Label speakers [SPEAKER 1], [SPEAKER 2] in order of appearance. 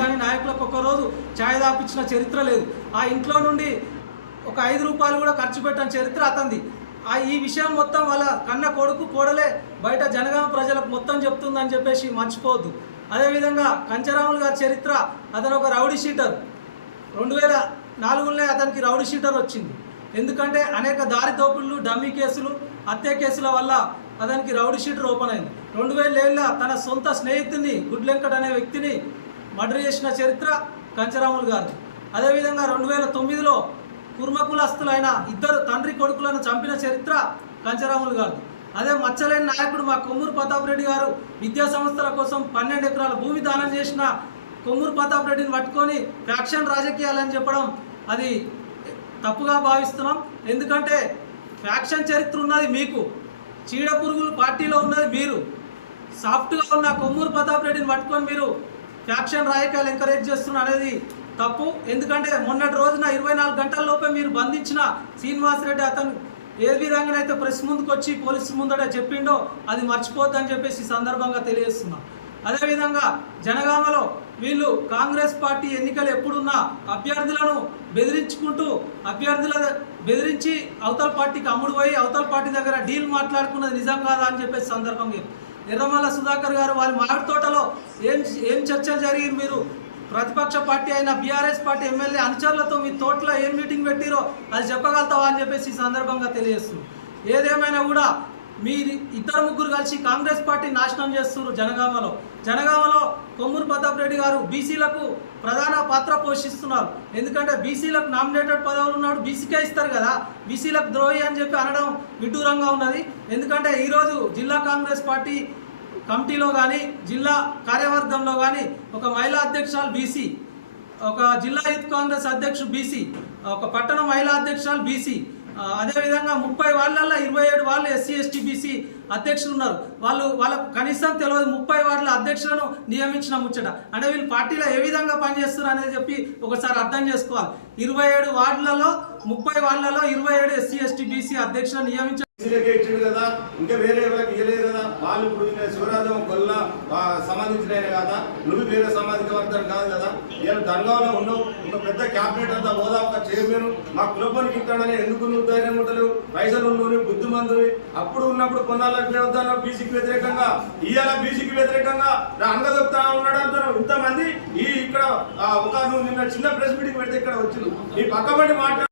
[SPEAKER 1] కానీ నాయకులకు ఒక రోజు ఛాయ్ దాపించిన చరిత్ర లేదు. ఆ ఇంట్లో నుండి ఒక ఐదు రూపాయలు కూడా ఖర్చు పెట్టిన చరిత్ర అతంది. ఆ ఈ విషయం మొత్తం వాళ్ళ కన్న కొడుకు కోడలే బయట జనగామ ప్రజలకు మొత్తం చెప్తుందని చెప్పేసి మర్చిపోవద్దు. అదేవిధంగా కంచరాములు గారి చరిత్ర అతను ఒక రౌడీ షీటర్. రెండు వేల నాలుగులోనే అతనికి రౌడీ షీటర్ వచ్చింది. ఎందుకంటే అనేక దారి దోపిళ్ళు డమ్మీ కేసులు హత్య కేసుల వల్ల అతనికి రౌడీ షీటర్ ఓపెన్ అయింది. రెండు వేల ఏళ్ళ తన సొంత స్నేహితుని గుడ్లెంకట్ అనే వ్యక్తిని మర్డర్ చేసిన చరిత్ర కంచరాములు గారు. అదేవిధంగా రెండు వేల తొమ్మిదిలో కుర్మకులస్తులైన ఇద్దరు తండ్రి కొడుకులను చంపిన చరిత్ర కంచరాములు గారు. అదే మచ్చలేని నాయకుడు మా కొమ్మూరు ప్రతాప్ రెడ్డి గారు విద్యా సంస్థల కోసం పన్నెండు ఎకరాల భూమి దానం చేసిన కొమ్మూరు ప్రతాప్ రెడ్డిని పట్టుకొని ఫ్యాక్షన్ రాజకీయాలని చెప్పడం అది తప్పుగా భావిస్తున్నాం. ఎందుకంటే ఫ్యాక్షన్ చరిత్ర ఉన్నది మీకు. చీడ పురుగులు పార్టీలో ఉన్నది మీరు. సాఫ్ట్గా ఉన్న కొమ్మూరు ప్రతాప్ రెడ్డిని పట్టుకొని మీరు ఫ్యాక్షన్ రాయకాయలు ఎంకరేజ్ చేస్తున్నా అనేది తప్పు. ఎందుకంటే మొన్నటి రోజున ఇరవై నాలుగు గంటల లోపే మీరు బంధించిన శ్రీనివాస్ రెడ్డి అతను ఏ విధంగానైతే ప్రెస్ ముందుకు వచ్చి పోలీసు ముందట చెప్పిండో అది మర్చిపోద్దని చెప్పేసి సందర్భంగా తెలియజేస్తున్నా. అదేవిధంగా జనగామలో వీళ్ళు కాంగ్రెస్ పార్టీ ఎన్నికలు ఎప్పుడున్నా అభ్యర్థులను బెదిరించుకుంటూ అభ్యర్థుల బెదిరించి అవతల పార్టీకి అమ్ముడు పోయి అవతల పార్టీ దగ్గర డీల్ మాట్లాడుకున్నది నిజం కాదా అని చెప్పేసి సందర్భంగా ఎర్రమల్ల సుధాకర్ గారు వాళ్ళ మామిడి తోటలో ఏం ఏం చర్చలు జరిగింది మీరు? ప్రతిపక్ష పార్టీ అయిన బీఆర్ఎస్ పార్టీ ఎమ్మెల్యే అనుచరులతో మీ తోటలో ఏం మీటింగ్ పెట్టిరో అది చెప్పగలుగుతావా అని చెప్పేసి ఈ సందర్భంగా తెలియజేస్తుంది ఏదేమైనా కూడా మీరు ఇద్దరు ముగ్గురు కలిసి కాంగ్రెస్ పార్టీ నాశనం చేస్తున్నారు జనగామలో. జనగామలో కొమ్మూరు ప్రతాప్ రెడ్డి గారు బీసీలకు ప్రధాన పాత్ర పోషిస్తున్నారు. ఎందుకంటే బీసీలకు నామినేటెడ్ పదవులు ఉన్నాడు బీసీకే ఇస్తారు కదా. బీసీలకు ద్రోహి అని చెప్పి అనడం విడ్డూరంగా ఉన్నది. ఎందుకంటే ఈరోజు జిల్లా కాంగ్రెస్ పార్టీ కమిటీలో కానీ జిల్లా కార్యవర్గంలో కానీ ఒక మహిళా అధ్యక్షురాలు బీసీ ఒక జిల్లా యూత్ కాంగ్రెస్ అధ్యక్షుడు బీసీ ఒక పట్టణ మహిళా అధ్యక్షురాలు బీసీ అదేవిధంగా ముప్పై వాళ్ళల్లో ఇరవై ఏడు వాళ్ళు ఎస్సీ ఎస్టీ బీసీ అధ్యక్షులు ఉన్నారు. వాళ్ళు వాళ్ళకు కనీసం తెలియదు ముప్పై వార్డుల అధ్యక్షులను నియమించిన ముచ్చట. అంటే వీళ్ళు పార్టీలో ఏ విధంగా పనిచేస్తున్నారు అనేది చెప్పి ఒకసారి అర్థం చేసుకోవాలి. ఇరవై ఏడు వార్డులలో ముప్పై వార్డులలో ఇరవై ఏడు ఎస్సీ ఎస్టీ బీసీ అధ్యక్షులను
[SPEAKER 2] నియమించారు ఇచ్చిండు కదా ఇంకా వేరే ఎవరికి ఇవ్వలేదు కదా. వాళ్ళు ఇప్పుడు శివరాజం కొల్ల సంబంధించిన కదా? నువ్వు వేరే సామాజిక వర్గాలు కాదు కదా. నేను దండంలో ఉన్నావు? ఇంకా పెద్ద క్యాబినెట్ అంతా హోదా ఒక చైర్మన్. మా కులపనికి ఇస్తాడని ఎందుకు నువ్వు ధైర్యం ఉండలేవు పైసలు ఉన్నవి బుద్ధి మందువి అప్పుడు ఉన్నప్పుడు కొన్నాళ్ళకి వద్దాను బీసీకి వ్యతిరేకంగా ఇవాళ బీసీకి వ్యతిరేకంగా అంగదొక్తా ఉన్నాడు ఇంతమంది. ఈ ఇక్కడ ఒక నువ్వు నిన్న చిన్న ప్రెస్ మీటింగ్ పెడితే ఇక్కడ వచ్చింది ఈ పక్కబడి మాట్లాడు